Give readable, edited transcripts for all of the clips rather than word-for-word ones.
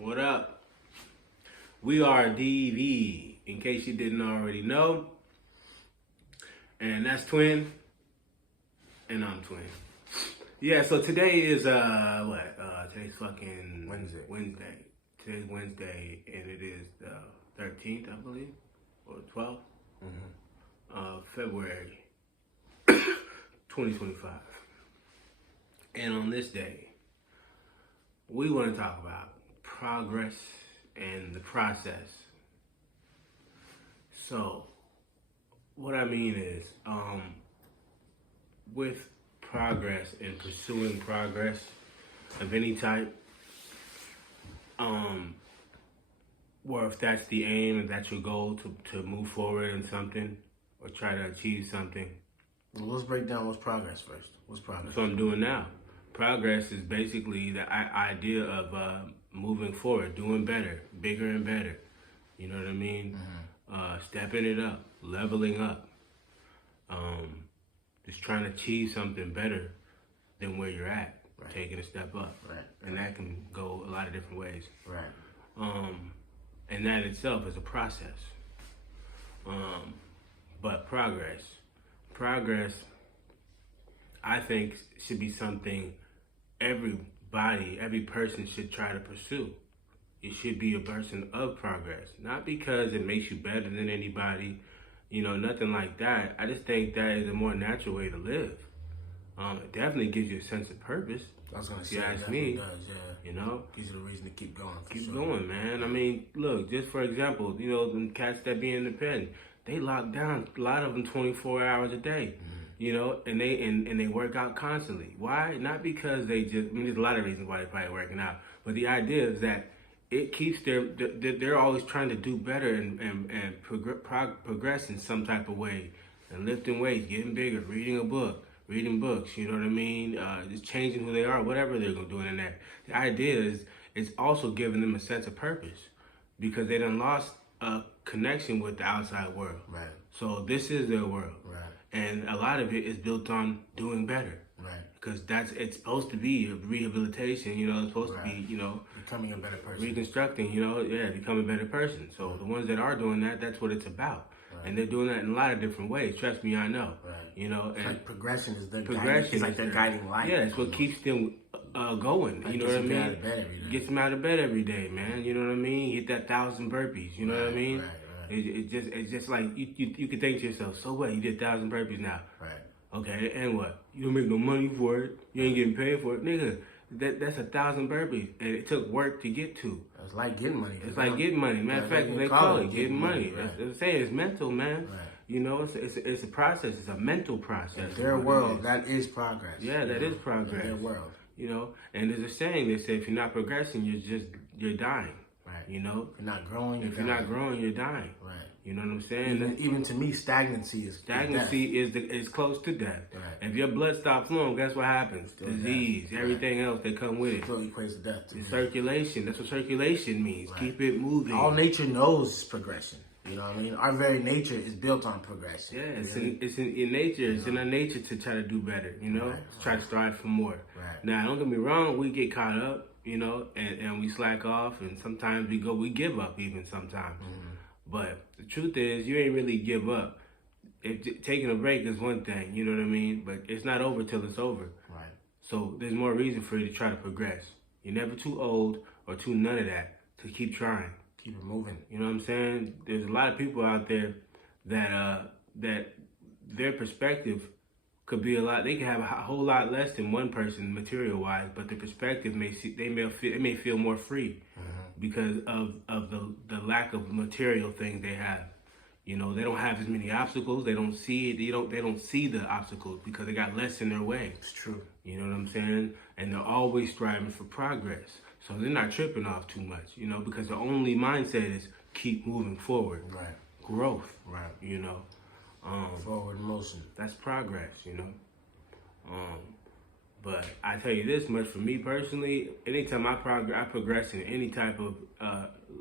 What up? We are DV, in case you didn't already know. And that's Twin. And I'm Twin. Yeah, so today is, today's fucking Wednesday. Today's Wednesday, and it is the 13th, I believe, or 12th of February 2025. And on this day, we want to talk about progress and the process. So, what I mean is, with progress and pursuing progress of any type, or if that's the aim, if that's your goal to move forward in something or try to achieve something. Well, let's break down what's progress first. What's progress? That's what I'm doing now. Progress is basically the idea of moving forward, doing better, bigger and better. You know what I mean? Stepping it up, leveling up. Just trying to achieve something better than where you're at. Right. Taking a step up. Right. And that can go a lot of different ways. Right. And that itself is a process. But progress, I think, should be something every person should try to pursue. You should be a person of progress. Not because it makes you better than anybody, nothing like that. I just think that is a more natural way to live. It definitely gives you a sense of purpose. I was going to say, you ask me, does, yeah. Gives you the reason to keep going. Keep going, man. I mean, look, just for example, them cats that be in the pen, they lock down, a lot of them 24 hours a day. And they work out constantly. Why? Not because there's a lot of reasons why they're probably working out, but the idea is that it keeps they're always trying to do better and progress in some type of way, and lifting weights, getting bigger, reading books, you know what I mean? Just changing who they are, whatever they're going to do in there. The idea is it's also giving them a sense of purpose because they done lost a connection with the outside world. Right. So this is their world. Right. And a lot of it is built on doing better. Right. Because it's supposed to be a rehabilitation, it's supposed to be, becoming a better person. Reconstructing, becoming a better person. So the ones that are doing that, that's what it's about. Right. And they're doing that in a lot of different ways. Trust me, I know. Right. And like progression is their guiding light. Yeah, it's what keeps them going. You know what I mean? Gets them out of bed every day, man. You know what I mean? Hit that 1,000 burpees. You know what I mean? Right. It's just like you could think to yourself, so what? You did 1,000 burpees now. Right. Okay, and what? You don't make no money for it. You ain't getting paid for it, nigga. That's 1,000 burpees, and it took work to get to. It's like getting money. It's like getting money. Matter of fact, they call it getting money. Right. That's saying it's mental, man. Right. It's a process. It's a mental process. In their world, that is progress. Yeah, that is progress. In their world. And there's a saying they say if you're not progressing, you're dying. Right. If you're not growing, you're not growing, you're dying. Right. You know what I'm saying? Even to me, stagnancy is close to death. Right. If your blood stops flowing, guess what happens? Still disease, death. Everything else that come with it. Still equates to death. It's circulation. That's what circulation means. Right. Keep it moving. All nature knows progression. You know what I mean? Our very nature is built on progression. Yeah, it's in nature. It's in our nature to try to do better. Try to strive for more. Right. Now, don't get me wrong. We get caught up. And we slack off, and sometimes we give up even sometimes. But the truth is, you ain't really give up. Taking a break is one thing, you know what I mean? But it's not over till it's over. Right. So there's more reason for you to try to progress. You're never too old or too none of that to keep trying. Keep it moving. You know what I'm saying? There's a lot of people out there that their perspective could be a lot. They could have a whole lot less than one person material-wise, but the perspective may feel more free because of the lack of material things they have. They don't have as many obstacles. They don't see it. They don't see the obstacles because they got less in their way. It's true. You know what I'm saying? And they're always striving for progress. So they're not tripping off too much, because the only mindset is keep moving forward. Right. Growth. Right. Forward motion. That's progress, But I tell you this much, for me personally, anytime I progress in any type of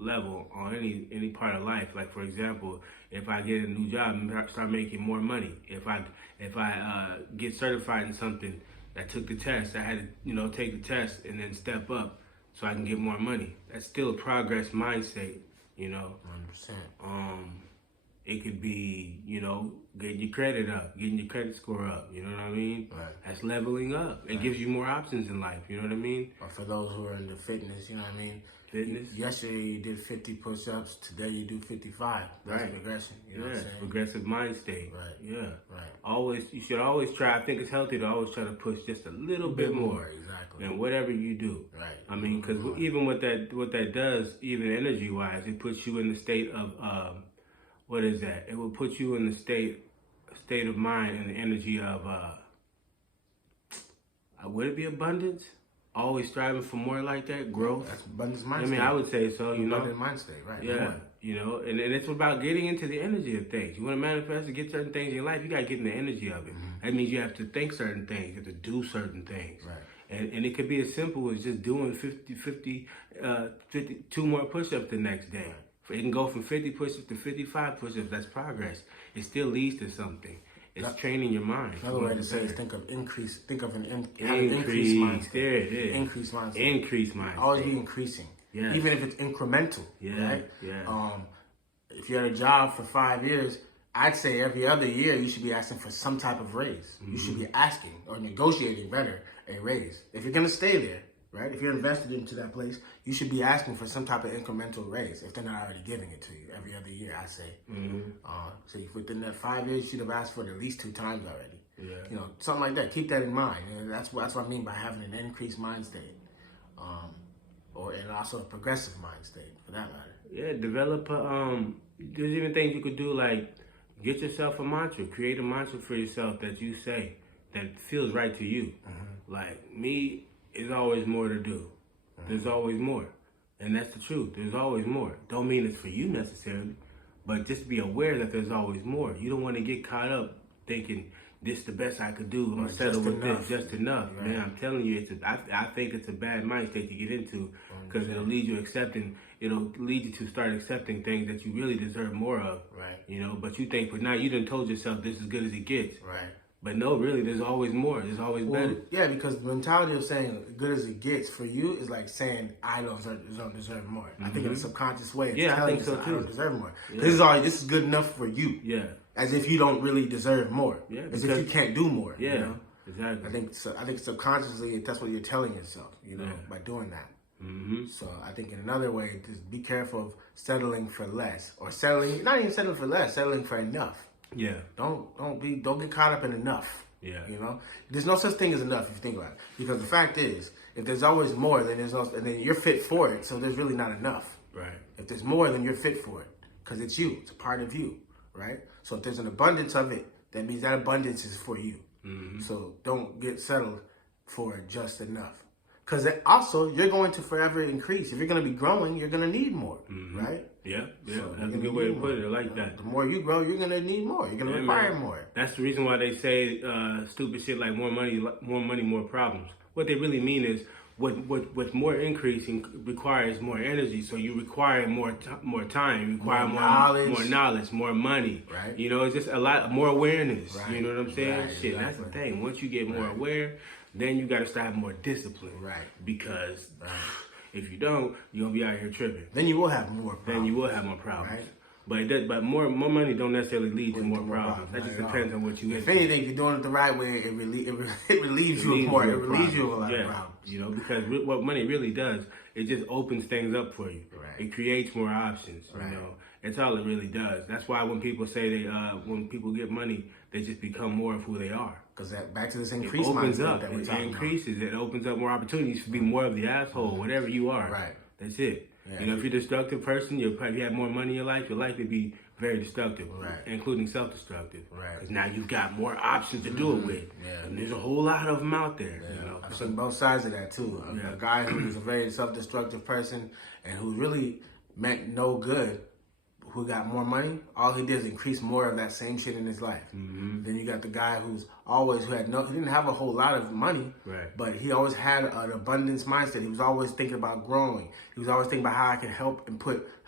level on any part of life. Like for example, if I get a new job and start making more money, if I get certified in something, I took the test, I had to take the test and then step up so I can get more money. That's still a progress mindset, you know. 100%. It could be, you know, getting your credit up, getting your credit score up. You know what I mean? Right. That's leveling up. It gives you more options in life. You know what I mean? Or for those who are into fitness, you know what I mean? Fitness. Yesterday you did 50 push-ups. Today you do 55. That's Right. progression. You know what I'm saying? Progressive mind state. Right. Yeah. Right. You should always try. I think it's healthy to always try to push just a little bit more. Exactly. And whatever you do. Right. I mean, because even what that does, even energy-wise, it puts you in the state of what is that? It will put you in the state of mind and the energy of would it be abundance? Always striving for more like that, growth. That's abundance mindset. I mean, I would say so, you know. Abundant mindset, right. Yeah, More. you know, and it's about getting into the energy of things. You want to manifest and get certain things in your life, you got to get in the energy of it. That means you have to think certain things, you have to do certain things. Right. And it could be as simple as just doing 52 more push-ups the next day. It can go from 50 push-ups to 55 push-ups. That's progress. It still leads to something. It's training your mind. Another way to say is think of an increased mindset. There it is. Increased mindset. Increased mindset. Always be increasing. Yeah. Even if it's incremental. Yeah. Right? Yeah. If you're at a job for 5 years, I'd say every other year you should be asking for some type of raise. You should be asking or negotiating better a raise. If you're gonna stay there, right? If you're invested into that place, you should be asking for some type of incremental raise if they're not already giving it to you every other year, I say. So if within that 5 years, you should have asked for it at least 2 times already. Yeah. You know, something like that. Keep that in mind. You know, that's what I mean by having an increased mind state. And also a progressive mind state, for that matter. Yeah, develop there's even things you could do like get yourself a mantra. Create a mantra for yourself that you say that feels right to you. Like me, there's always more to do. There's always more. And that's the truth. There's always more. Don't mean it's for you necessarily, but just be aware that there's always more. You don't want to get caught up thinking this is the best I could do. I'm gonna settle with this just enough. Right. Man, I'm telling you, I think it's a bad mind state to get into because it'll lead you to start accepting things that you really deserve more of. Right. You know, but you think, but now you done told yourself this is as good as it gets. Right. But no, really, there's always more. There's always better. Yeah, because the mentality of saying good as it gets for you is like saying I don't deserve more. I think in a subconscious way, it's telling yourself I don't deserve more. Yeah. This is good enough for you. Yeah. As if you don't really deserve more. Yeah. As if you can't do more. Yeah. You know? Exactly. I think subconsciously that's what you're telling yourself. You know, by doing that. So I think in another way, just be careful of settling for less or not even settling for less, settling for enough. Yeah. Don't get caught up in enough. Yeah. You know, there's no such thing as enough if you think about it. Because the fact is, if there's always more, then then you're fit for it. So there's really not enough. Right. If there's more, then you're fit for it because it's you. It's a part of you. Right. So if there's an abundance of it, that means that abundance is for you. So don't get settled for just enough. Because also, you're going to forever increase. If you're going to be growing, you're going to need more, right? Yeah. So that's a good way to put it. I like that. The more you grow, you're going to need more. You're going to require more. That's the reason why they say stupid shit like more money, more problems. What they really mean is with more increasing requires more energy. So you require more time. You require more knowledge, more money. Right. You know, it's just a lot more awareness. Right. You know what I'm saying? Right, Shit, that's the thing. Once you get more aware, then you got to start having more discipline. Right. Because if you don't, you're going to be out here tripping. Then you will have more problems. Right. But more money don't necessarily lead to more problems. That just depends on what you get. If anything, if you're doing it the right way, it relieves you of more. It relieves you of a lot of problems. You know, because what money really does, it just opens things up for you. Right. It creates more options. Right. You know, that's all it really does. That's why when people say when people get money, they just become more of who they are. Because back to this increased mindset that we're talking about. It increases. It opens up more opportunities to be more of the asshole, whatever you are. Right. That's it. Yeah. You know, if you're a destructive person, if you have more money in your life, you're likely to be very destructive, including self-destructive. Right. Because now you've got more options to do it with. Yeah. And there's a whole lot of them out there. Yeah. You know? I've seen both sides of that too. A guy who is a very self-destructive person and who really meant no good, who got more money, all he did is increase more of that same shit in his life. Then you got the guy who didn't have a whole lot of money, but he always had an abundance mindset. He was always thinking about growing. He was always thinking about how I can help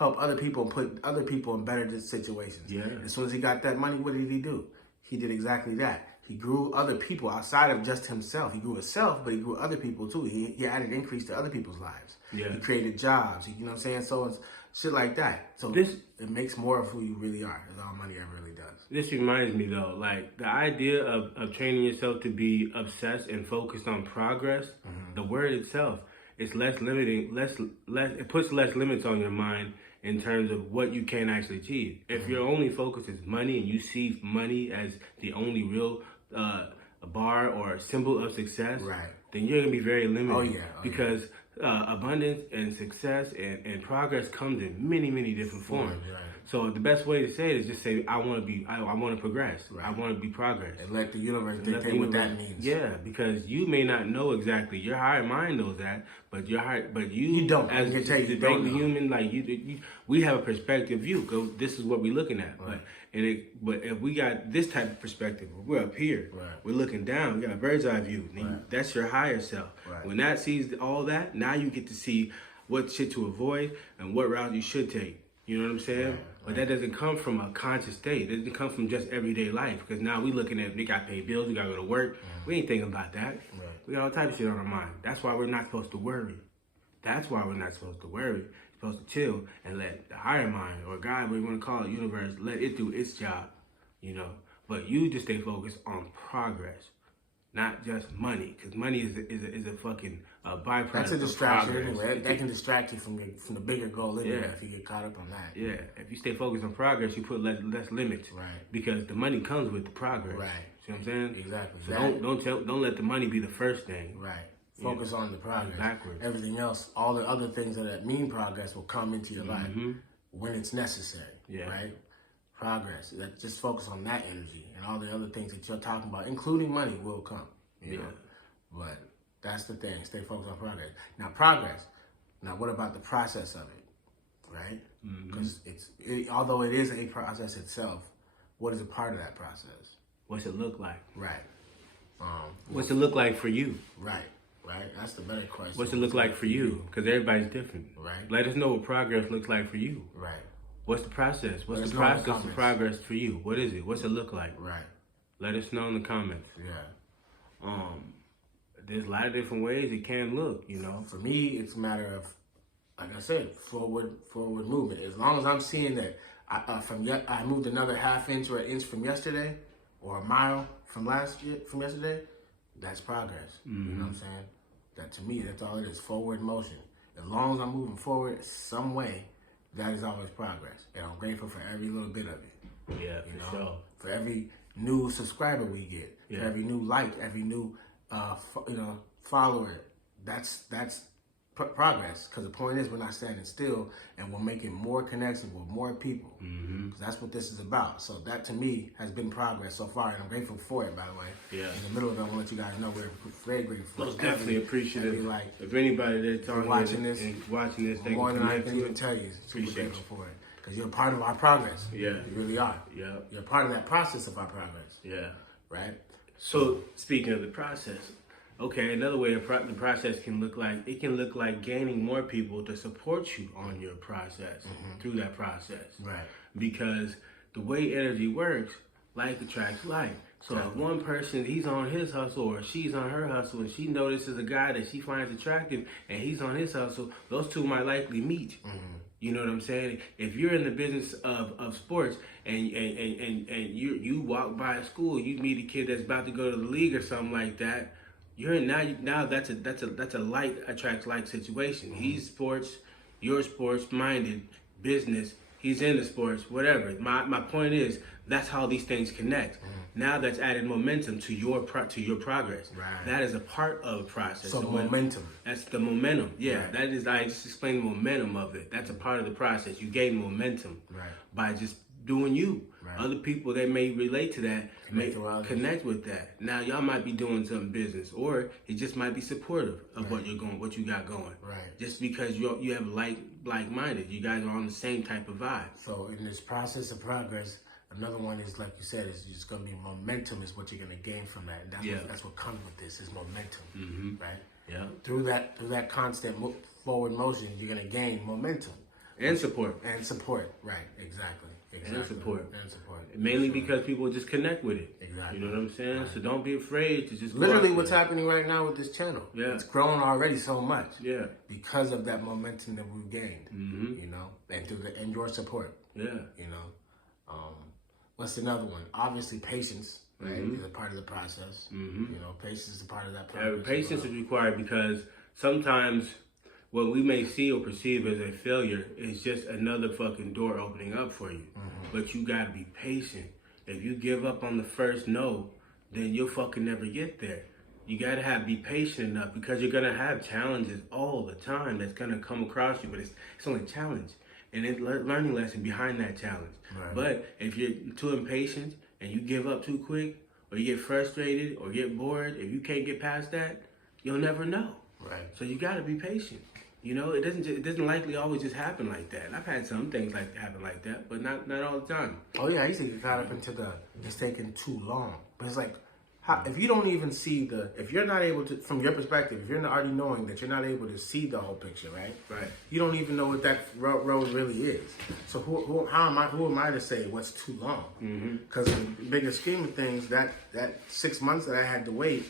other people and put other people in better situations. Yeah. As soon as he got that money, what did he do? He did exactly that. He grew other people outside of just himself. He grew himself, but he grew other people too. He added increase to other people's lives. Yeah. He created jobs. You know what I'm saying? So it's shit like that. So it makes more of who you really are. Is all money ever really does. This reminds me though, like the idea of training yourself to be obsessed and focused on progress. The word itself is less limiting. It puts less limits on your mind in terms of what you can actually achieve. If your only focus is money and you see money as the only real bar or symbol of success, right, then you're gonna be very limited. Because yeah. Abundance and success and progress comes in many different forms. Right. So the best way to say it is just say, I want to progress. Right. I want to be progress. And let the universe dictate what that means. Yeah, because you may not know exactly. Your higher mind knows that, but you don't. As you the don't know. human, like we have a perspective view. Go, this is what we're looking at. Right. But if we got this type of perspective, we're up here. Right. We're looking down. We got a bird's eye view. Right. That's your higher self. Right. When that sees all that, now you get to see what shit to avoid and what route you should take. You know what I'm saying? Right. But that doesn't come from a conscious state. It doesn't come from just everyday life. Because now we looking at, we got to pay bills, we got to go to work. We ain't thinking about that. Right. We got all type of shit on our mind. That's why we're not supposed to worry. That's why we're not supposed to worry. We're supposed to chill and let the higher mind, or God, what you want to call it, universe, let it do its job. You know? But you just stay focused on progress. Not just money, because money is a fucking byproduct. That's a distraction of progress. anyway. That can distract you from the bigger goal anyway, if you get caught up on that. Yeah, if you stay focused on progress, you put less limits. Right. Because the money comes with the progress. Right. See what I'm saying? Exactly. So don't let the money be the first thing. Right. Focus on the progress. Backwards. Everything else, all the other things that mean progress will come into your life when it's necessary. Yeah. Right. Progress. Just focus on that energy, and all the other things that you're talking about, including money, will come. You know? But that's the thing. Stay focused on progress. Now, progress. Now, what about the process of it? Right? Because although it is a process itself, what is a part of that process? What's it look like? Right. What's it look like for you? Right. Right. That's the better question. What's it look like for you? Because everybody's different. Right. Let us know what progress looks like for you. Right. What's the process? What's the process of progress for you? What is it? What's it look like? Right. Let us know in the comments. Yeah. There's a lot of different ways it can look, you know. For me, it's a matter of, like I said, forward movement. As long as I'm seeing that I moved another half inch or an inch from yesterday, or a mile from yesterday, that's progress. You know what I'm saying? That to me, that's all it is. Forward motion. As long as I'm moving forward some way, that is always progress. And I'm grateful for every little bit of it. Yeah, for sure. For every new subscriber we get, for every new like, every new follower, that's progress. Because the point is, we're not standing still, and we're making more connections with more people. Because that's what this is about. So that to me has been progress so far, and I'm grateful for it. By the way, in the middle of it, I want to let you guys know we're very grateful. Most definitely appreciative. If anybody that's watching this, more than I can even tell you, super grateful for it. Because you're a part of our progress. Yeah. You really are. Yeah. You're a part of that process of our progress. Yeah. Right? So, speaking of the process, okay, another way the process can look like gaining more people to support you on your process, through that process. Right. Because the way energy works, like attracts like. So if one person, he's on his hustle or she's on her hustle, and she notices a guy that she finds attractive and he's on his hustle, those two might likely meet. You know what I'm saying? If you're in the business of sports and you walk by a school, you meet a kid that's about to go to the league or something like that, you're now that's a like attracts like situation. He's sports, you're sports minded, business, he's into sports, whatever. My point is, that's how these things connect. Now that's added momentum to your progress. Right. That is a part of the process. So momentum. That's the momentum. Yeah, Right. that is. I just explained the momentum of it. That's a part of the process. You gain momentum by just doing you. Right. Other people, they may relate to that, connect with that. Now y'all might be doing some business, or it just might be supportive of what you got going. Right. Just because you have like-minded, you guys are on the same type of vibe. So in this process of progress, another one is, like you said, is just going to be momentum is what you're going to gain from that. And that's what comes with this is momentum, right? Yeah. Through that constant forward motion, you're going to gain momentum. And support. And support, right, exactly. and support. And support. Mainly because people just connect with it. Exactly. You know what I'm saying? Right. So don't be afraid to just literally what's happening right now with this channel. Yeah. It's grown already so much. Yeah. Because of that momentum that we've gained. Mm-hmm. You know, and your support. Yeah. You know. What's another one? Obviously patience, right? Is a part of the process. You know, patience is a part of that process. Yeah, patience is required because sometimes what we may see or perceive as a failure is just another fucking door opening up for you. But you gotta be patient. If you give up on the first no, then you'll fucking never get there. You gotta be patient enough because you're gonna have challenges all the time that's gonna come across you, but it's only a challenge. And it's learning lesson behind that challenge. Right. But if you're too impatient and you give up too quick, or you get frustrated or get bored, if you can't get past that, you'll never know. Right. So you gotta be patient. You know, it doesn't likely always just happen like that. And I've had some things happen like that, but not all the time. Oh yeah, I used to get caught up into it's taking too long. But it's like, if you don't even see if you're not able to, from your perspective, if you're not already knowing that you're not able to see the whole picture, right? Right. You don't even know what that road really is. So who am I to say what's too long? Because in the bigger scheme of things, that 6 months that I had to wait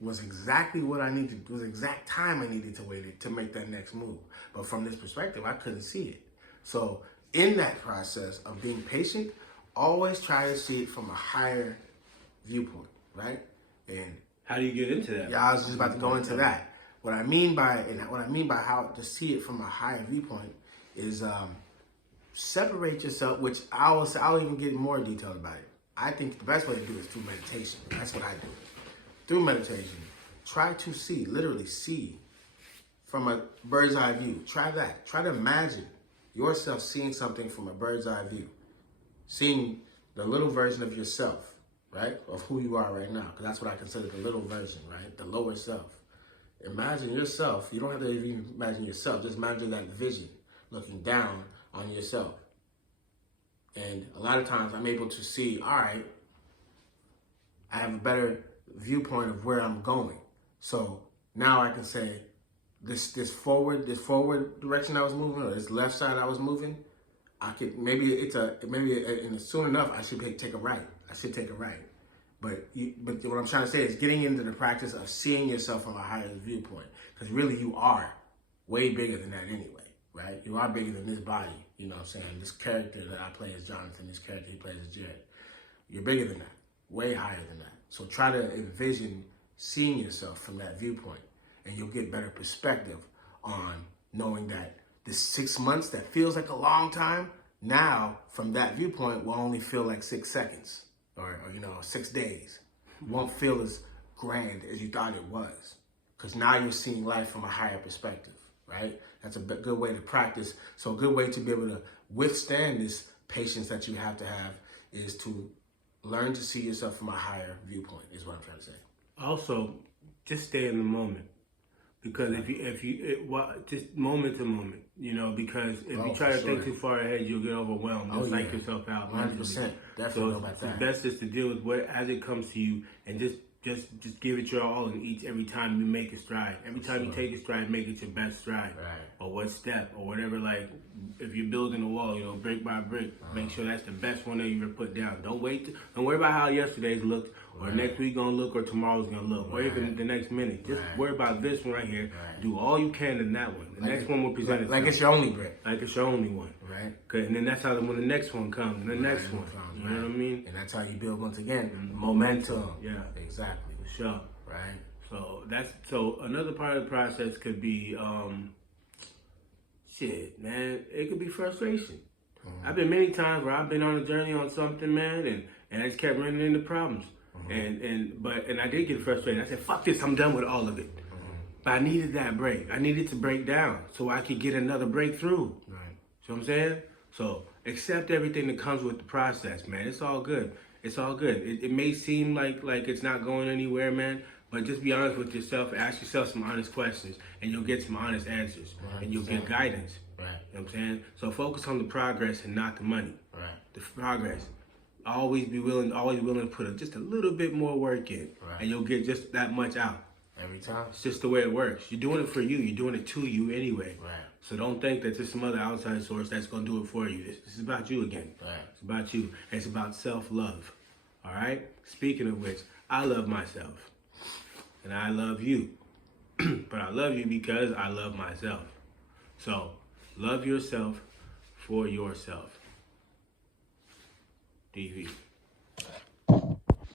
was exactly what I needed. Was the exact time I needed to wait to make that next move. But from this perspective, I couldn't see it. So in that process of being patient, always try to see it from a higher viewpoint. Right? And how do you get into that? Yeah, I was just about to go into that. What I mean by how to see it from a higher viewpoint is separate yourself, which I'll even get more detailed about it. I think the best way to do it is through meditation. That's what I do. Through meditation, try to literally see from a bird's eye view. Try that. Try to imagine yourself seeing something from a bird's eye view. Seeing the little version of yourself. Right? Of who you are right now. Because that's what I consider the little version, right? The lower self. Imagine yourself. You don't have to even imagine yourself. Just imagine that vision looking down on yourself. And a lot of times I'm able to see, all right, I have a better viewpoint of where I'm going. So now I can say this forward direction I was moving, or this left side I was moving, I could and soon enough I should take a right. I should take a right. But what I'm trying to say is getting into the practice of seeing yourself from a higher viewpoint. Because really you are way bigger than that anyway, right? You are bigger than this body, you know what I'm saying? This character that I play as Jonathan, this character he plays as Jared. You're bigger than that, way higher than that. So try to envision seeing yourself from that viewpoint. And you'll get better perspective on knowing that this 6 months that feels like a long time, now from that viewpoint will only feel like 6 seconds. Or 6 days. It won't feel as grand as you thought it was. Because now you're seeing life from a higher perspective, right? That's a good way to practice. So a good way to be able to withstand this patience that you have to have is to learn to see yourself from a higher viewpoint, is what I'm trying to say. Also, just stay in the moment. Because if you just moment to moment, because if you try to think too far ahead, you'll get overwhelmed. You'll psych yourself out. 100%. Definitely know about that. It's best just to deal with what as it comes to you, and just give it your all and every time you make a stride. Every time you take a stride, make it your best stride. Right. Or what step or whatever. Like if you're building a wall, brick by brick, make sure that's the best one that you ever put down. Don't worry about how yesterday's looked. Or next week gonna look, or tomorrow's gonna look, or even the next minute. Just worry about this one right here. Do all you can in that one. The next one will present itself. Like it's your only brick. Like it's your only one. Right. Okay, and then that's how when the next one comes, and the next one. You know what I mean? And that's how you build once again momentum. Yeah. Exactly. For sure. Right. So another part of the process could be it could be frustration. I've been many times where I've been on a journey on something, man, and I just kept running into problems. And I did get frustrated. I said, fuck this, I'm done with all of it. But I needed that break. I needed to break down so I could get another breakthrough. Right. See what I'm saying? So accept everything that comes with the process, man. It's all good. It's all good. It may seem like it's not going anywhere, man, but just be honest with yourself. Ask yourself some honest questions, and you'll get some honest answers. And you'll get guidance. Right. You know what I'm saying? So focus on the progress and not the money. Right. The progress. Always willing to put just a little bit more work in, and you'll get just that much out. Every time. It's just the way it works. You're doing it for you. You're doing it to you anyway. Right. So don't think that there's some other outside source that's going to do it for you. This is about you again. Right. It's about you. It's about self-love. All right? Speaking of which, I love myself. And I love you. But I love you because I love myself. So, love yourself for yourself. DV.